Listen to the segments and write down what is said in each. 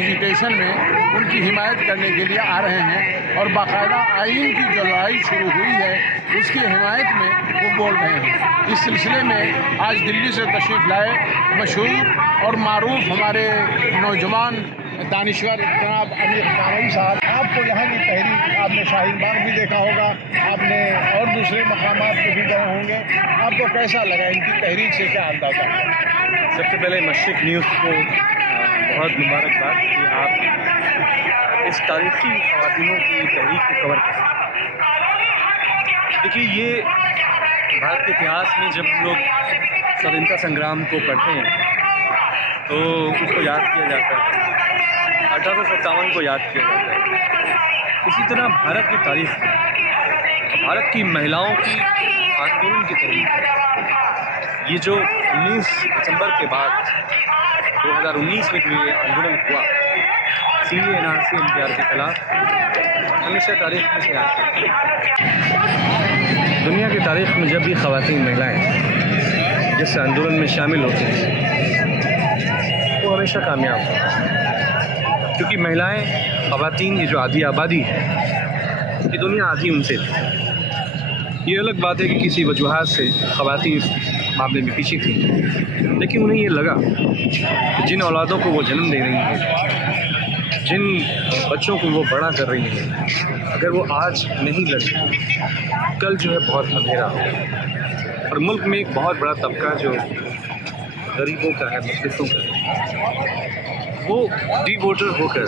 Agitation में उनकी हिमायत करने के लिए आ रहे हैं और बाकायदा आइन की जो लड़ाई शुरू हुई है उसकी हिमायत में वो बोल रहे हैं। इस सिलसिले में आज दिल्ली से तशरीफ़ लाए मशहूर और मारूफ हमारे नौजवान दानिश्वर जनाब अमीर कानवी साहब। आपको यहाँ की तहरीक, आपने शाहीन बाग भी देखा होगा, आपने और दूसरे मकामात पे भी गए होंगे, आपको कैसा लगा? इनकी तहरीक से क्या अंदाज़ा है? सबसे पहले मशरिक न्यूज़ को बहुत मुबारकबाद कि आप इस तारीख़ी ख़वातीनों की तहरीक को कवर करें। देखिए, ये भारत के इतिहास में जब हम लोग स्वतंत्रता संग्राम को पढ़ते हैं तो उसको याद किया जाता है, 1857 को याद किया जाता है। इसी तरह भारत की तारीख़ में भारत की महिलाओं की आंदोलन की तारीख़, ये जो 19 दिसंबर के बाद 2019 में जो ये आंदोलन हुआ सीए एनआरसी एनपीआर के खिलाफ, हमेशा तारीख़ में से याद किया। दुनिया की तारीख़ में जब भी ख़वातीन महिलाएं जिस आंदोलन में शामिल होती हैं वो हमेशा कामयाब होती हैं, क्योंकि महिलाएं, ख़वातीन, ये जो आधी आबादी है, ये दुनिया आधी उनसे थी। ये अलग बात है कि किसी वजूहात से ख़वातीन इस मामले में पीछे थी, लेकिन उन्हें ये लगा कि जिन औलादों को वो जन्म दे रही हैं, जिन बच्चों को वो बड़ा कर रही हैं, अगर वो आज नहीं लड़ी, कल जो है बहुत अंधेरा होगा। और मुल्क में एक बहुत बड़ा तबका जो गरीबों का है, मुस्लिमों का है, वो डी वोटर होकर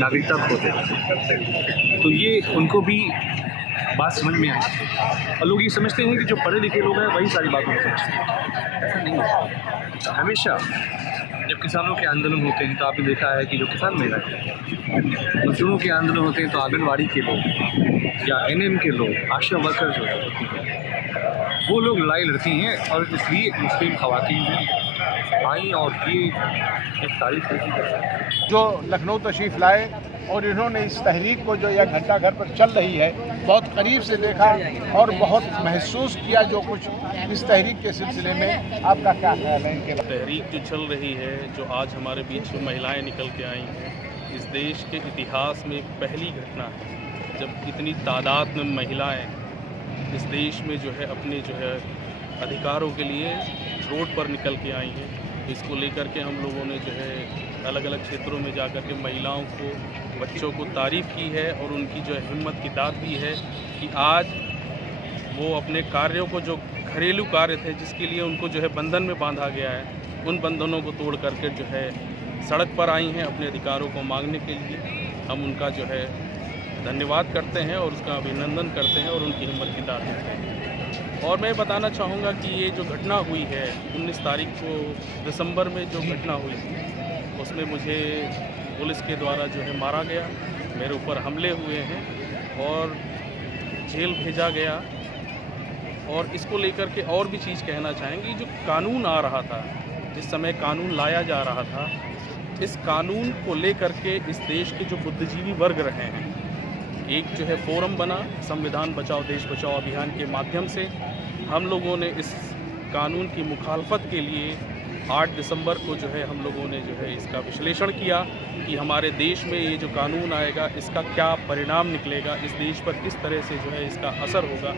नागरिकता खोते हैं। तो ये उनको भी बात समझ में आई और लोग ये समझते हैं कि जो पढ़े लिखे लोग हैं वही सारी बातों को समझते हैं। ऐसा नहीं है। हमेशा जब किसानों के आंदोलन होते हैं तो आपने देखा है कि जो किसान महिलाएं हैं, मजदूरों के आंदोलन होते हैं तो आंगनवाड़ी के लोग या एनएम के लोग, आशा वर्कर जो है, वो लोग लड़ाई लड़ती हैं। और इसलिए मुस्लिम ख़वातीन भी आई और ये एक तारीफ़ होती जो लखनऊ तशरीफ़ लाए और इन्होंने इस तहरीक को जो यह घंटा घर पर चल रही है बहुत करीब से देखा और बहुत महसूस किया जो कुछ इस तहरीक के सिलसिले में। आपका क्या ख्याल है इनके बारे में? तहरीक जो चल रही है, जो आज हमारे बीच में महिलाएं निकल के आई हैं, इस देश के इतिहास में पहली घटना है जब इतनी तादाद में महिलाएं इस देश में जो है अपने जो है अधिकारों के लिए रोड पर निकल के आई हैं। इसको लेकर के हम लोगों ने जो है अलग अलग क्षेत्रों में जाकर के महिलाओं को, बच्चों को तारीफ़ की है और उनकी जो है हिम्मत की दाद दी है कि आज वो अपने कार्यों को, जो घरेलू कार्य थे जिसके लिए उनको जो है बंधन में बांधा गया है, उन बंधनों को तोड़ करके जो है सड़क पर आई हैं अपने अधिकारों को मांगने के लिए। हम उनका जो है धन्यवाद करते हैं और उसका अभिनंदन करते हैं और उनकी हिम्मत की दाद देते हैं। और मैं बताना चाहूँगा कि ये जो घटना हुई है 19 तारीख को दिसंबर में जो घटना हुई थी, उसमें मुझे पुलिस के द्वारा जो है मारा गया, मेरे ऊपर हमले हुए हैं और जेल भेजा गया। और इसको लेकर के और भी चीज़ कहना चाहेंगे, जो कानून आ रहा था, जिस समय कानून लाया जा रहा था, इस कानून को लेकर के इस देश के जो बुद्धिजीवी वर्ग रहे हैं, एक जो है फोरम बना संविधान बचाओ देश बचाओ अभियान के माध्यम से हम लोगों ने इस कानून की मुखालफत के लिए 8 दिसंबर को जो है हम लोगों ने जो है इसका विश्लेषण किया कि हमारे देश में ये जो कानून आएगा इसका क्या परिणाम निकलेगा, इस देश पर किस तरह से जो है इसका असर होगा।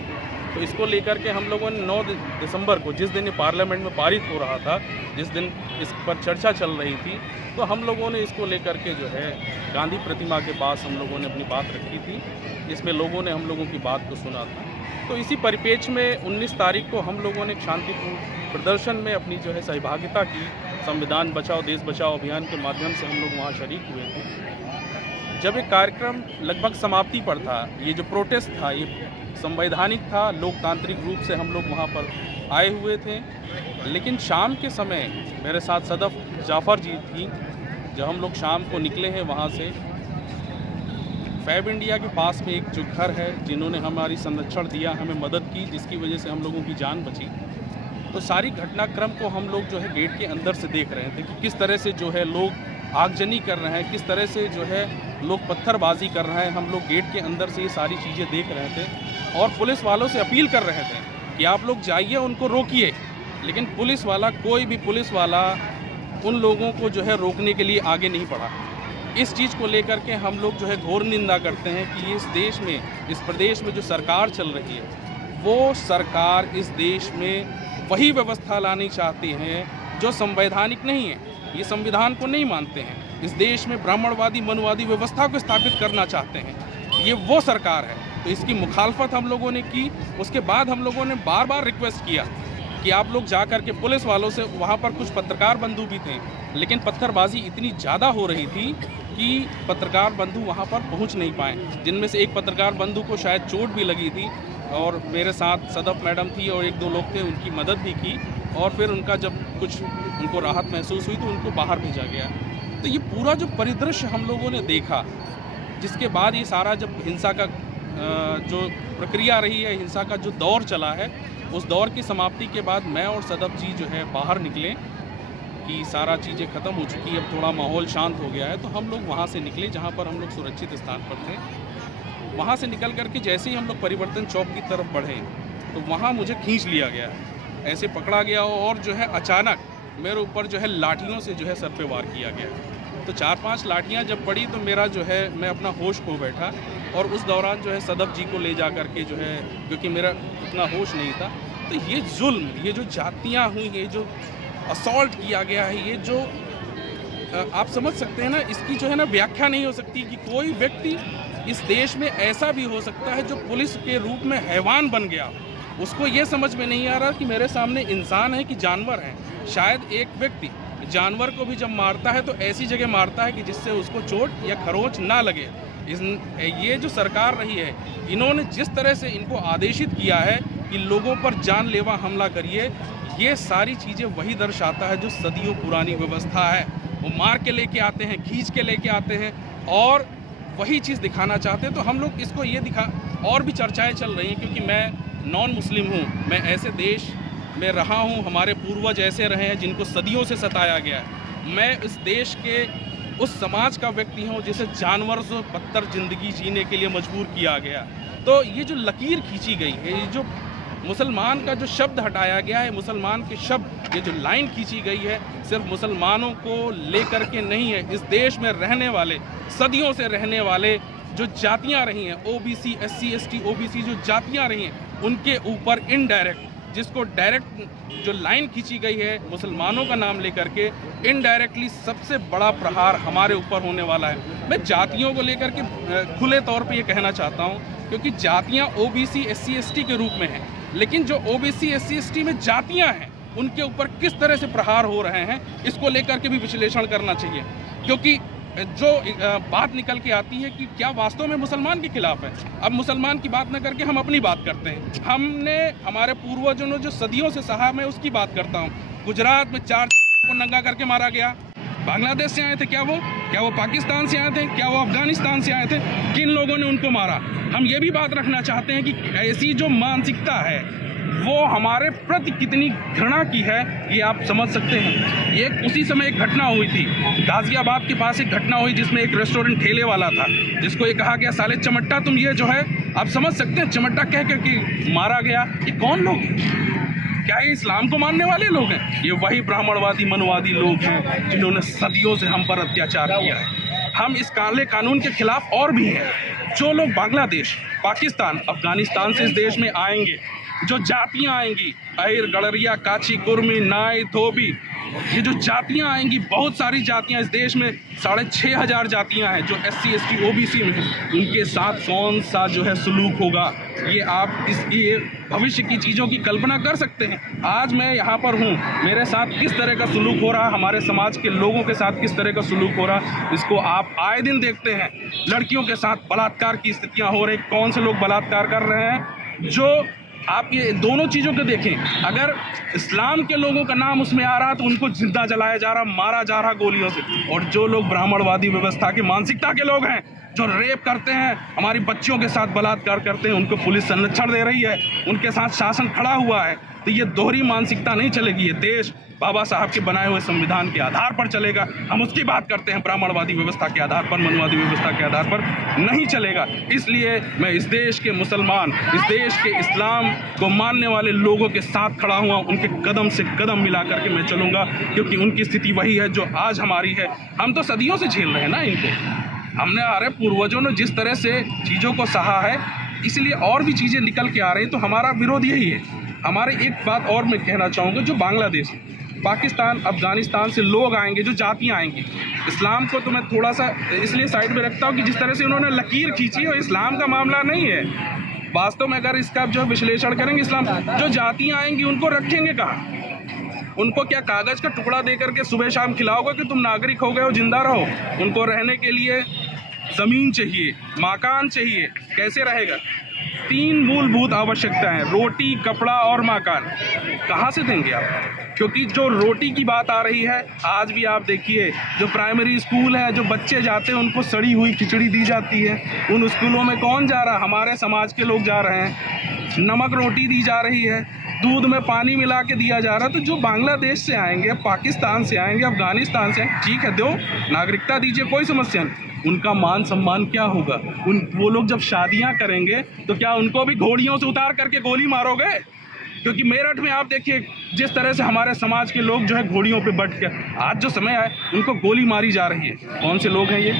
तो इसको लेकर के हम लोगों ने 9 दिसंबर को, जिस दिन ये पार्लियामेंट में पारित हो रहा था, जिस दिन इस पर चर्चा चल रही थी, तो हम लोगों ने इसको लेकर के जो है गांधी प्रतिमा के पास हम लोगों ने अपनी बात रखी थी, जिसमें लोगों ने हम लोगों की बात को सुना था। तो इसी परिप्रेक्ष्य में 19 तारीख को हम लोगों ने एक शांतिपूर्ण प्रदर्शन में अपनी जो है सहभागिता की, संविधान बचाओ देश बचाओ अभियान के माध्यम से हम लोग वहाँ शरीक हुए थे। जब ये कार्यक्रम लगभग समाप्ति पर था, ये जो प्रोटेस्ट था ये संवैधानिक था, लोकतांत्रिक रूप से हम लोग वहाँ पर आए हुए थे। लेकिन शाम के समय मेरे साथ सदफ जाफ़र जी थी। जब हम लोग शाम को निकले हैं वहाँ से, फैब इंडिया के पास में एक जो घर है, जिन्होंने हमारी संरक्षण दिया, हमें मदद की, जिसकी वजह से हम लोगों की जान बची। तो सारी घटनाक्रम को हम लोग जो है गेट के अंदर से देख रहे थे कि किस तरह से जो है लोग आगजनी कर रहे हैं, किस तरह से जो है लोग पत्थरबाजी कर रहे हैं। हम लोग गेट के अंदर से ये सारी चीज़ें देख रहे थे और पुलिस वालों से अपील कर रहे थे कि आप लोग जाइए, उनको रोकिए। लेकिन पुलिस वाला, कोई भी पुलिस वाला उन लोगों को जो है रोकने के लिए आगे नहीं बढ़ा। इस चीज़ को लेकर के हम लोग जो है घोर निंदा करते हैं कि इस देश में, इस प्रदेश में जो सरकार चल रही है, वो सरकार इस देश में वही व्यवस्था लानी चाहती है जो संवैधानिक नहीं है। ये संविधान को नहीं मानते हैं। इस देश में ब्राह्मणवादी मनुवादी व्यवस्था को स्थापित करना चाहते हैं। ये वो सरकार है। तो इसकी मुखालफत हम लोगों ने की। उसके बाद हम लोगों ने बार बार रिक्वेस्ट किया कि आप लोग जा कर के पुलिस वालों से, वहाँ पर कुछ पत्रकार बंधु भी थे, लेकिन पत्थरबाजी इतनी ज़्यादा हो रही थी कि पत्रकार बंधु वहाँ पर पहुँच नहीं पाए, जिनमें से एक पत्रकार बंधु को शायद चोट भी लगी थी और मेरे साथ सदफ मैडम थी और एक दो लोग थे, उनकी मदद भी की और फिर उनका जब कुछ उनको राहत महसूस हुई तो उनको बाहर भेजा गया। तो ये पूरा जो परिदृश्य हम लोगों ने देखा, जिसके बाद ये सारा जब हिंसा का जो प्रक्रिया रही है, हिंसा का जो दौर चला है, उस दौर की समाप्ति के बाद मैं और सदफ जी जो है बाहर निकले कि सारा चीज़ें ख़त्म हो चुकी है, अब थोड़ा माहौल शांत हो गया है। तो हम लोग वहाँ से निकले जहाँ पर हम लोग सुरक्षित स्थान पर थे। वहाँ से निकल करके जैसे ही हम लोग परिवर्तन चौक की तरफ बढ़े तो वहाँ मुझे खींच लिया गया, ऐसे पकड़ा गया और जो है अचानक मेरे ऊपर जो है लाठियों से जो है सर पे वार किया गया। तो 4-5 लाठियाँ जब पड़ी तो मेरा जो है मैं अपना होश खो बैठा और उस दौरान जो है सदफ जी को ले जा कर के जो है, क्योंकि मेरा उतना होश नहीं था। तो ये जुल्म, ये जो जातियाँ हुई, ये जो असॉल्ट किया गया है, ये जो आप समझ सकते हैं ना, इसकी जो है ना व्याख्या नहीं हो सकती कि कोई व्यक्ति इस देश में ऐसा भी हो सकता है जो पुलिस के रूप में हैवान बन गया। उसको ये समझ में नहीं आ रहा कि मेरे सामने इंसान है कि जानवर है। शायद एक व्यक्ति जानवर को भी जब मारता है तो ऐसी जगह मारता है कि जिससे उसको चोट या खरोंच ना लगे। ये जो सरकार रही है, इन्होंने जिस तरह से इनको आदेशित किया है कि लोगों पर जानलेवा हमला करिए, ये सारी चीज़ें वही दर्शाता है जो सदियों पुरानी व्यवस्था है। वो मार के लेके आते हैं, खींच के लेके आते हैं और वही चीज़ दिखाना चाहते हैं। तो हम लोग इसको ये दिखा, और भी चर्चाएं चल रही हैं क्योंकि मैं नॉन मुस्लिम हूँ, मैं ऐसे देश में रहा हूँ, हमारे पूर्वज ऐसे रहे हैं जिनको सदियों से सताया गया है। मैं इस देश के उस समाज का व्यक्ति हूँ जिसे जानवर से बदतर ज़िंदगी जीने के लिए मजबूर किया गया। तो ये जो लकीर खींची गई है, ये जो मुसलमान का जो शब्द हटाया गया है, मुसलमान के शब्द, ये जो लाइन खींची गई है, सिर्फ मुसलमानों को लेकर के नहीं है। इस देश में रहने वाले, सदियों से रहने वाले जो जातियां रही हैं, ओबीसी, एससी, एसटी, ओबीसी जो जातियां रही हैं, उनके ऊपर इनडायरेक्ट, जिसको डायरेक्ट जो लाइन खींची गई है मुसलमानों का नाम लेकर के, इनडायरेक्टली सबसे बड़ा प्रहार हमारे ऊपर होने वाला है। मैं जातियों को लेकर के खुले तौर पे ये कहना चाहता हूँ, क्योंकि जातियाँ ओबीसी, एससी, एसटी के रूप में हैं, लेकिन जो ओबीसी, एससी, एसटी में जातियाँ हैं उनके ऊपर किस तरह से प्रहार हो रहे हैं, इसको लेकर के भी विश्लेषण करना चाहिए। क्योंकि जो बात निकल के आती है कि क्या वास्तव में मुसलमान के खिलाफ है। अब मुसलमान की बात न करके हम अपनी बात करते हैं। हमने, हमारे पूर्वजों ने जो सदियों से सहा, मैं उसकी बात करता हूँ। गुजरात में 4 को नंगा करके मारा गया। बांग्लादेश से आए थे क्या वो पाकिस्तान से आए थे, क्या वो अफगानिस्तान से आए थे, किन लोगों ने उनको मारा। हम ये भी बात रखना चाहते हैं कि ऐसी जो मानसिकता है वो हमारे प्रति कितनी घृणा की है, ये आप समझ सकते हैं। ये उसी समय एक घटना हुई थी, गाजियाबाद के पास एक घटना हुई जिसमें एक रेस्टोरेंट ठेले वाला था, जिसको ये कहा गया साले चमट्टा तुम ये जो है, आप समझ सकते हैं, चमट्टा कह करके मारा गया। ये कौन लोग हैं? क्या ये इस्लाम को मानने वाले लोग हैं? ये वही ब्राह्मणवादी मनुवादी लोग हैं जिन्होंने सदियों से हम पर अत्याचार किया है। हम इस काले कानून के खिलाफ और भी हैं। जो लोग बांग्लादेश, पाकिस्तान, अफगानिस्तान से इस देश में आएंगे, जो जातियाँ आएंगी, अहिर, गडरिया, काची, कुर्मी, नाई, धोबी, ये जो जातियाँ आएंगी, बहुत सारी जातियाँ इस देश में 6500 जातियाँ हैं जो एससी, एसटी, ओबीसी में हैं, उनके साथ कौन सा जो है सलूक होगा, ये आप ये भविष्य की चीज़ों की कल्पना कर सकते हैं। आज मैं यहाँ पर हूँ, मेरे साथ किस तरह का सलूक हो रहा है, हमारे समाज के लोगों के साथ किस तरह का सलूक हो रहा है, इसको आप आए दिन देखते हैं। लड़कियों के साथ बलात्कार की स्थितियाँ हो रही, कौन से लोग बलात्कार कर रहे हैं। जो आप ये दोनों चीज़ों को देखें, अगर इस्लाम के लोगों का नाम उसमें आ रहा तो उनको जिंदा जलाया जा रहा, मारा जा रहा गोलियों से। और जो लोग ब्राह्मणवादी व्यवस्था की मानसिकता के लोग हैं, जो रेप करते हैं, हमारी बच्चियों के साथ बलात्कार करते हैं, उनको पुलिस संरक्षण दे रही है, उनके साथ शासन खड़ा हुआ है। तो ये दोहरी मानसिकता नहीं चलेगी। ये देश बाबा साहब के बनाए हुए संविधान के आधार पर चलेगा। हम उसकी बात करते हैं, ब्राह्मणवादी व्यवस्था के आधार पर, मनुवादी व्यवस्था के आधार पर नहीं चलेगा। इसलिए मैं इस देश के मुसलमान, इस देश के इस्लाम को मानने वाले लोगों के साथ खड़ा हुआ, उनके कदम से कदम मिला करके मैं चलूँगा, क्योंकि उनकी स्थिति वही है जो आज हमारी है। हम तो सदियों से झेल रहे हैं ना इनको। हमने हमारे पूर्वजों ने जिस तरह से चीज़ों को सहा है, इसलिए और भी चीज़ें निकल के आ रही हैं। तो हमारा विरोध यही है। हमारे एक बात और मैं कहना चाहूँगा, जो बांग्लादेश, पाकिस्तान, अफ़गानिस्तान से लोग आएंगे, जो जातियाँ आएंगी, इस्लाम को तो मैं थोड़ा सा इसलिए साइड में रखता हूँ कि जिस तरह से उन्होंने लकीर खींची है, इस्लाम का मामला नहीं है। वास्तव में अगर इसका जो विश्लेषण करेंगे, इस्लाम जो जातियाँ आएंगी उनको रखेंगे कहाँ? उनको क्या कागज़ का टुकड़ा दे करके सुबह शाम खिलाओगे कि तुम नागरिक हो गए हो, जिंदा रहो? उनको रहने के लिए ज़मीन चाहिए, मकान चाहिए। कैसे रहेगा? 3 मूलभूत आवश्यकताएं, रोटी, कपड़ा और मकान। कहाँ से देंगे आप? क्योंकि जो रोटी की बात आ रही है, आज भी आप देखिए, जो प्राइमरी स्कूल है, जो बच्चे जाते हैं उनको सड़ी हुई खिचड़ी दी जाती है। उन स्कूलों में कौन जा रहा है? हमारे समाज के लोग जा रहे हैं। नमक रोटी दी जा रही है, दूध में पानी मिला के दिया जा रहा है। तो जो बांग्लादेश से आएंगे, पाकिस्तान से आएंगे, अफ़गानिस्तान से, ठीक है, दो नागरिकता दीजिए, कोई समस्या नहीं। उनका मान सम्मान क्या होगा? वो लोग जब शादियां करेंगे तो क्या उनको भी घोड़ियों से उतार करके गोली मारोगे? क्योंकि मेरठ में आप देखिए जिस तरह से हमारे समाज के लोग जो है घोड़ियों पे बैठ के, आज जो समय है उनको गोली मारी जा रही है। कौन से लोग हैं ये?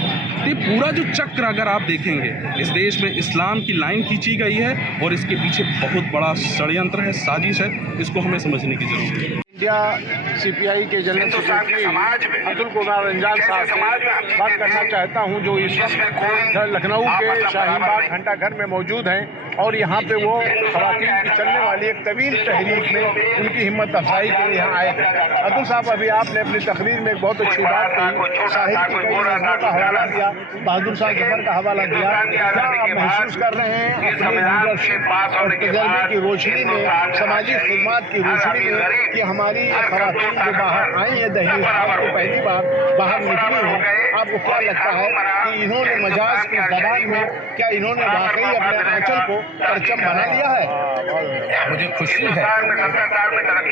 तो पूरा जो चक्र अगर आप देखेंगे, इस देश में इस्लाम की लाइन खींची गई है और इसके पीछे बहुत बड़ा षड्यंत्र है, साजिश है। इसको हमें समझने की जरूरत है। इंडिया सीपीआई के जनरल सेक्रेटरी अतुल कुमार रंजान साहब से बात करना चाहता हूं, जो इस वक्त लखनऊ के शाहीन बाग घंटा घर में मौजूद हैं और यहाँ पे वो ख़वातीन की चलने वाली एक तवील तहरीक में उनकी हिम्मत अफजाई के लिए यहाँ आए थे। अतुल साहब, अभी आपने अपनी तकरीर में एक बहुत अच्छी बात कही, साहिब की कई नज़मों का हवाला दिया, बहादुर शाह जफर का हवाला दिया। क्या आप महसूस कर रहे हैं अपनी लीडरशिप और तजर्बे की रोशनी में, समाजी खिदमत की रोशनी में, कि हमारी ख़वातीन जो बाहर आई है दहलीज को पहली बार बाहर निकली हैं, आपको क्या लगता है कि इन्होंने मजाज की ज़बान में क्या इन्होंने वाकई अपने आंचल को परचम बना लिया है? मुझे खुशी है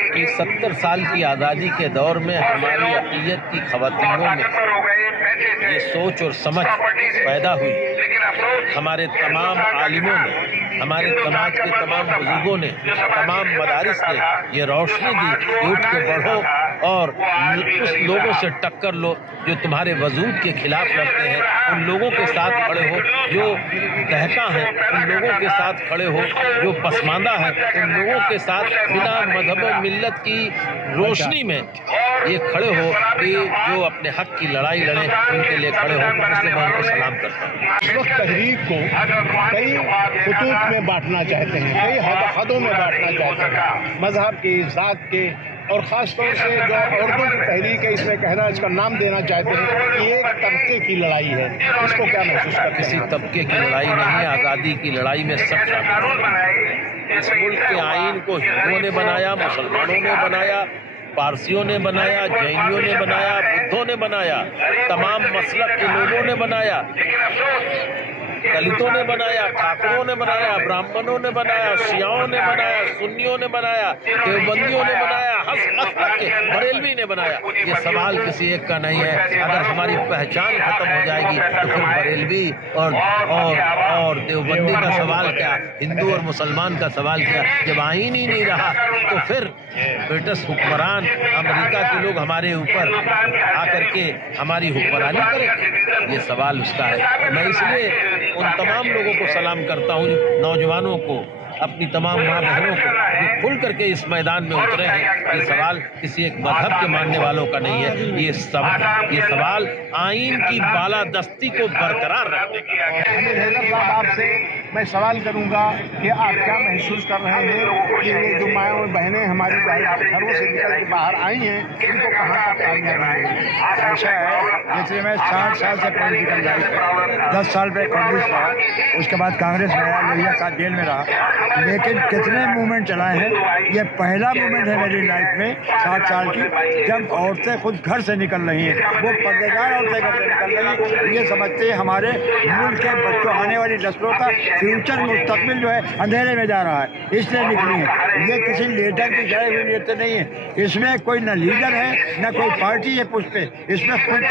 कि 70 साल की आज़ादी के दौर में हमारी अक़लियत की ख़वातीनों में ये सोच और समझ पैदा हुई। हमारे तमाम आलिमों ने, हमारे समाज के तमाम बुजुर्गों ने, तमाम मदारिस ने ये रोशनी दी कि उठ के बढ़ो और उस लोगों से टक्कर लो जो तुम्हारे वजूद के खिलाफ लड़ते हैं, उन लोगों के साथ खड़े हो जो दहका हैं, उन लोगों के साथ खड़े हो जो पसमानदा हैं, उन लोगों के साथ बिना मजहब व मिल्लत की रोशनी में ये खड़े हो कि जो अपने हक की लड़ाई लड़े, उनके लिए खड़े हो। इसलिए मैं उनको सलाम करता हूँ। इस वक्त तहरीक को कई खतूत में बांटना चाहते हैं, कई हदों में बांटना चाहते हैं, मजहब के, ज़ात के, और ख़ास तौर से जो औरतों की तहरीक है, इसमें कहना, इसका नाम देना चाहते हैं कि एक तबके की लड़ाई है। इसको क्या महसूस करते हैं? किसी तबके की लड़ाई नहीं, आज़ादी की लड़ाई में सब शामिल हैं। इस मुल्क के आइन को हिंदुओं ने बनाया, मुसलमानों ने बनाया, पारसियों ने बनाया, जैनियों ने बनाया, बुद्धों ने बनाया, तमाम मसलक के लोगों ने बनाया, दलितों ने बनाया, ठाकुरों ने बनाया, ब्राह्मणों ने बनाया, शियाओं ने बनाया, सुन्नियों ने बनाया, देवबंदियों ने बनाया, हर मसलक के, बरेलवी ने बनाया। ये सवाल किसी एक का नहीं है। अगर हमारी पहचान खत्म हो जाएगी तो फिर बरेलवी और देवबंदी का सवाल क्या, हिंदू और मुसलमान का सवाल क्या? जब आईन ही नहीं रहा तो फिर ब्रिटिश हुक्मरान, अमेरिका के लोग हमारे ऊपर आकर के हमारी हुक्मरानी करेंगे? ये सवाल उसका है। मैं इसलिए उन तमाम लोगों को सलाम करता हूँ, नौजवानों को, अपनी तमाम माँ बहनों को, जो खुल करके इस मैदान में उतरे हैं। ये सवाल किसी एक मजहब के मानने वालों का नहीं है, ये सवाल आइन की बालादस्ती को बरकरार रखने का है। आपसे मैं सवाल करूंगा कि आप क्या महसूस कर रहे हैं कि ये जो माएँ और बहनें हमारी घरों से निकल के बाहर आई हैं, इनको कहाँ तक कामयाब मिलेगी? ऐसा है जैसे मैं 60 साल से पॉलिटिकल लाइफ 10 साल पे कांग्रेस रहा, उसके बाद कांग्रेस में आया, लोहिया का जेल में रहा, लेकिन कितने मूवमेंट चलाए हैं। ये पहला मूवमेंट है मेरी लाइफ में 60 साल की जब औरतें खुद घर से निकल रही हैं, वो पर्देदार औरतें घर से निकल रही हैं। ये समझते हैं हमारे मुल्क के बच्चों, आने वाली नस्लों का फ्यूचर मुस्तकबिल जो है अंधेरे में जा रहा है, इसलिए निकली है। ये किसी लीडर की जड़े हुई नीति नहीं है, इसमें कोई न लीडर है न कोई पार्टी है पुष्प पे, इसमें खुद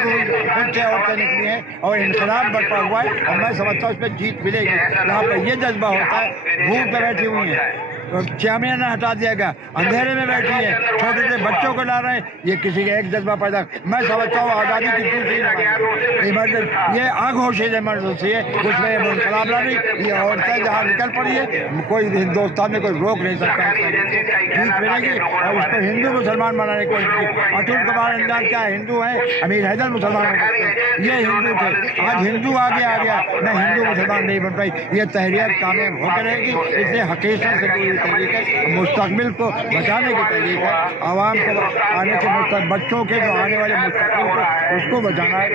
से औरतें निकली हैं और इनकलाब बरपा हुआ है और मैं समझता हूँ उसमें जीत मिलेगी। यहाँ पर ये जज्बा होता है, भूख पे बैठी हुई है, चामियां ना हटा दिया गया, अंधेरे में बैठी है, छोटे छोटे बच्चों को ला रहे हैं, ये किसी का एक जज्बा पैदा। मैं समझता हूँ आज़ादी की दूसरी इमरजेंसी, ये आघोषित इमरजेंसी है, उसमें ये मुकाबला नहीं, ये औरतें जहाँ निकल पड़ी है, कोई हिंदुस्तान में कोई रोक नहीं सकता, जीत मिलेगी। और इसको हिंदू मुसलमान बनाने की कोशिश की। अतुल कुमार अंजान क्या हिंदू है? अमीर हैदर मुसलमान हो सकते हैं, ये हिंदू थे, आज हिंदू आगे आ गया, न हिंदू मुसलमान नहीं बन पाई। ये तहरीक कामयाब होकर रहेगी, इसलिए हकीकत से पूरी तरीक है, मुस्तकबिल को बचाने की तरीक है, आवाम को आने के बच्चों के जो आने वाले मुस्तकबिल को उसको बचाना है।